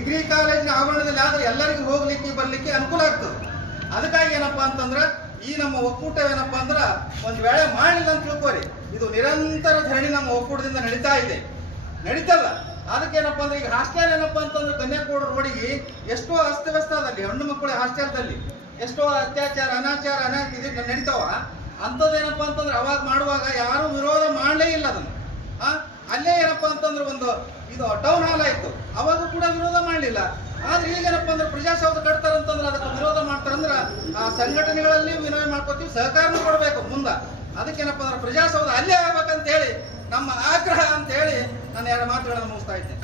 Degree ಕಾಲೇಜಿನ ಆವರಣದಲ್ಲಿ ಆದ್ರೆ ಎಲ್ಲರಿಗೂ ಹೋಗ್ಲಿಕ್ಕೆ ಬರ್ಲಿಕ್ಕೆ ಅನುಕೂಲ ಆಗ್ತದೆ. ಅದಕ್ಕಾಗಿ ಏನಪ್ಪಾ ಅಂತಂದ್ರೆ ಈ ನಮ್ಮ ಒಕ್ಕೂಟ ಏನಪ್ಪಾ ಅಂದ್ರೆ ಒಂದ್ ವೇಳೆ ಮಾಡಲಿಲ್ಲ ಅಂತ ತಿಳ್ಕೋರಿ, ಇದು ನಿರಂತರ ಧರಣಿ ನಮ್ಮ ಒಕ್ಕೂಟದಿಂದ ನಡೀತದ. ಅದಕ್ಕೇನಪ್ಪ ಅಂದ್ರೆ ಈಗ ಹಾಸ್ಟೆಲ್ ಏನಪ್ಪಾ ಅಂತಂದ್ರೆ ಕನ್ಯಾಕೋಡ ರೋಡಿಗೆ ಎಷ್ಟೋ ಅಸ್ತವ್ಯಸ್ತ ಅದಲ್ಲಿ ಹೆಣ್ಣು ಮಕ್ಕಳ ಹಾಸ್ಟೆಲ್ದಲ್ಲಿ ಎಷ್ಟೋ ಅತ್ಯಾಚಾರ ಅನಾಚಾರ ಇದು ನಡೀತಾವ. ಅಂಥದ್ದೇನಪ್ಪ ಅಂತಂದ್ರೆ ಅವಾಗ ಮಾಡುವಾಗ ಯಾರು ವಿರೋಧ ಮಾಡಲೇ ಇಲ್ಲ ಅದನ್ನು. ಅಲ್ಲೇ ಏನಪ್ಪಾ ಅಂತಂದ್ರೆ ಒಂದು ಇದು ಟೌನ್ ಹಾಲ್ ಆಯ್ತು, ಅವಾಗೂ ಕೂಡ ವಿರೋಧ ಮಾಡಲಿಲ್ಲ. ಆದ್ರೆ ಈಗೇನಪ್ಪ ಅಂದ್ರೆ ಪ್ರಜಾಸೌಧ ಕಟ್ತಾರಂತಂದ್ರೆ ಅದಕ್ಕೆ ವಿರೋಧ ಮಾಡ್ತಾರಂದ್ರೆ ಆ ಸಂಘಟನೆಗಳಲ್ಲಿ ವಿನಯ ಮಾಡ್ಕೋತೀವಿ, ಸಹಕಾರನೂ ಕೊಡಬೇಕು ಮುಂದೆ. ಅದಕ್ಕೇನಪ್ಪ ಅಂದ್ರೆ ಪ್ರಜಾಸೌಧ ಅಲ್ಲೇ ಆಗ್ಬೇಕಂತ ಹೇಳಿ ನಮ್ಮ ಆಗ್ರಹ ಅಂತ ಹೇಳಿ ನಾನು ಎರಡು ಮಾತುಗಳನ್ನು ಮುಗಿಸ್ತಾ ಇದ್ದೇನೆ.